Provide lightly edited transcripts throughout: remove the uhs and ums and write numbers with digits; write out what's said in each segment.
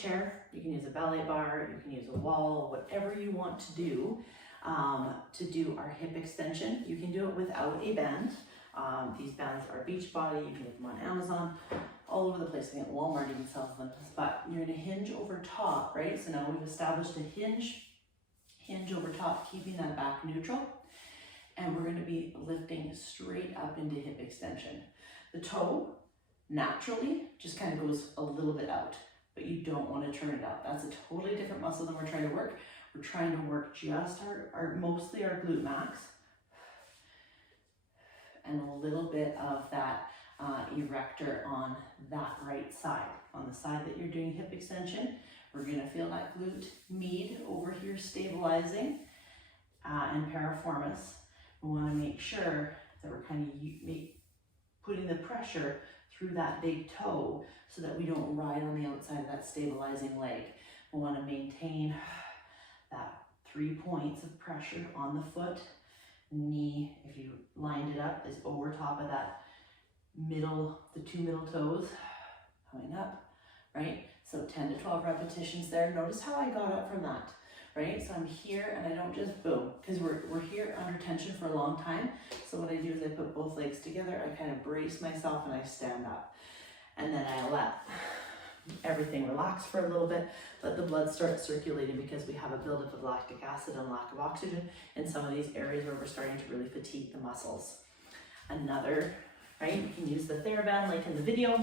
chair, you can use a ballet bar, you can use a wall, whatever you want to do our hip extension. You can do it without a band. These bands are Beachbody, you can get them on Amazon, all over the place. I think Walmart even sells them. But you're gonna hinge over top, right? So now we've established a hinge over top, keeping that back neutral. And we're gonna be lifting straight up into hip extension. The toe naturally just kind of goes a little bit out, but you don't want to turn it out. That's a totally different muscle than we're trying to work. We're trying to work just mostly our glute max and a little bit of that erector on that right side. On the side that you're doing hip extension, we're gonna feel that glute med over here stabilizing and piriformis. We wanna make sure that we're kind of putting the pressure through that big toe so that we don't ride on the outside of that stabilizing leg. We want to maintain that 3 points of pressure on the foot. Knee, if you lined it up, is over top of that middle, the 2 middle toes coming up, right? So 10 to 12 repetitions there. Notice how I got up from that, right? So I'm here and I don't just boom, because we're here under tension for a long time. So what I do is I put both legs together, I kind of brace myself and I stand up. And then I let everything relax for a little bit, let the blood start circulating, because we have a buildup of lactic acid and lack of oxygen in some of these areas where we're starting to really fatigue the muscles. Another, right, you can use the TheraBand like in the video,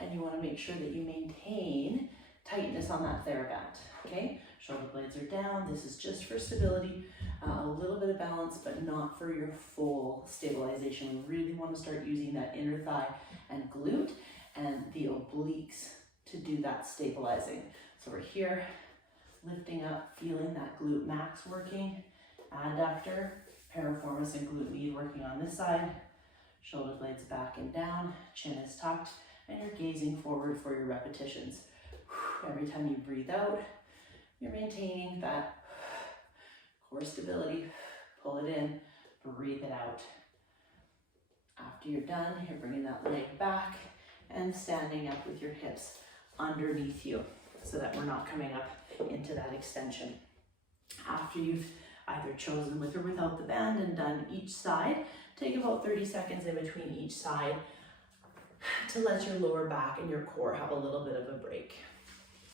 and you want to make sure that you maintain tightness on that TheraBand, okay? Shoulder blades are down. This is just for stability, a little bit of balance, but not for your full stabilization. We really want to start using that inner thigh and glute and the obliques to do that stabilizing. So we're here, lifting up, feeling that glute max working, adductor, piriformis and glute med working on this side, shoulder blades back and down, chin is tucked, and you're gazing forward for your repetitions. Every time you breathe out, you're maintaining that core stability. Pull it in, breathe it out. After you're done, you're bringing that leg back and standing up with your hips underneath you so that we're not coming up into that extension. After you've either chosen with or without the band and done each side, take about 30 seconds in between each side to let your lower back and your core have a little bit of a break.